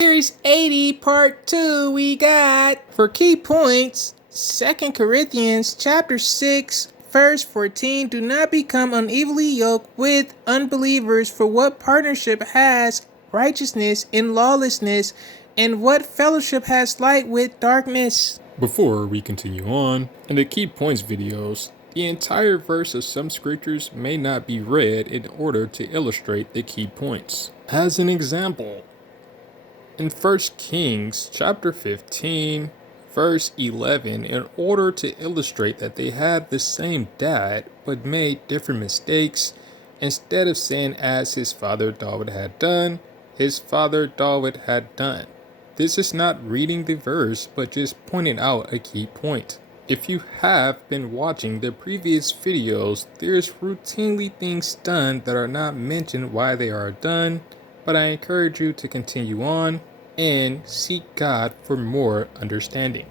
Series 80 Part 2 we got for key points 2 Corinthians chapter 6 verse 14. Do not become unevenly yoked with unbelievers, for what partnership has righteousness in lawlessness, and what fellowship has light with darkness? Before we continue on, in the key points videos, the entire verse of some scriptures may not be read in order to illustrate the key points. As an example, in 1 Kings chapter 15, verse 11, in order to illustrate that they had the same dad but made different mistakes, instead of saying as his father David had done, his father David had done. This is not reading the verse, but just pointing out a key point. If you have been watching the previous videos, there's routinely things done that are not mentioned why they are done, but I encourage you to continue on and seek God for more understanding.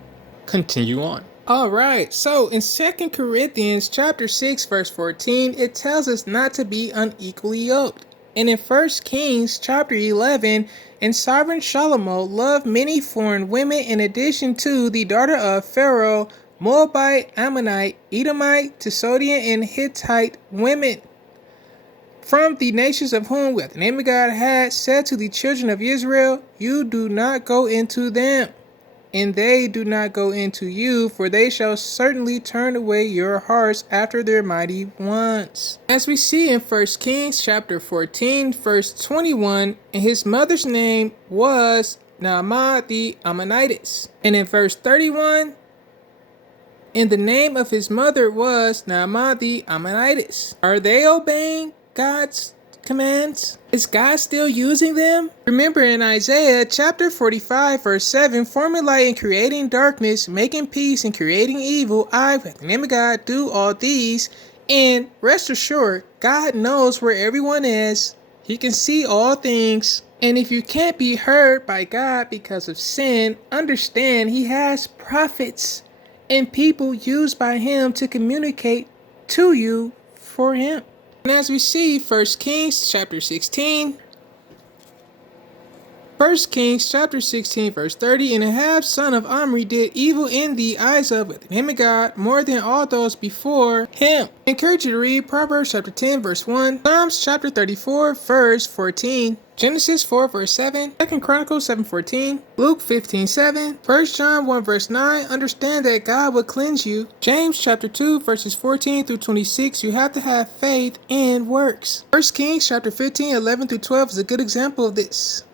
Continue on. Alright, so in 2 Corinthians chapter 6 verse 14, it tells us not to be unequally yoked. And in 1 Kings chapter 11, and sovereign Shalomo loved many foreign women in addition to the daughter of Pharaoh, Moabite, Ammonite, Edomite, Tisodian, and Hittite women, from the nations of whom the name of God had said to the children of Israel, you do not go into them, and they do not go into you, for they shall certainly turn away your hearts after their mighty ones. As we see in 1 Kings chapter 14, verse 21, and his mother's name was Naamah the Ammonitess. And in verse 31, and the name of his mother was Naamah the Ammonitess. Are they obeying God's commands? Is God still using them? Remember in Isaiah chapter 45 verse 7, formulating creating darkness, making peace, and creating evil, I, with the name of God, do all these. And rest assured, God knows where everyone is. He can see all things. And if you can't be heard by God because of sin, understand He has prophets and people used by Him to communicate to you for Him. And as we see, 1 Kings chapter 16, 1 Kings chapter 16 verse 30, and Ahab son of Omri did evil in the eyes of the name of God more than all those before him. I encourage you to read Proverbs chapter 10 verse 1, Psalms chapter 34 verse 14, Genesis 4 verse 7, 2 Chronicles 7:14, Luke 15:7, 1 John 1 verse 9, understand that God will cleanse you. James chapter 2 verses 14 through 26, you have to have faith and works. 1 Kings chapter 15, 11 through 12 is a good example of this.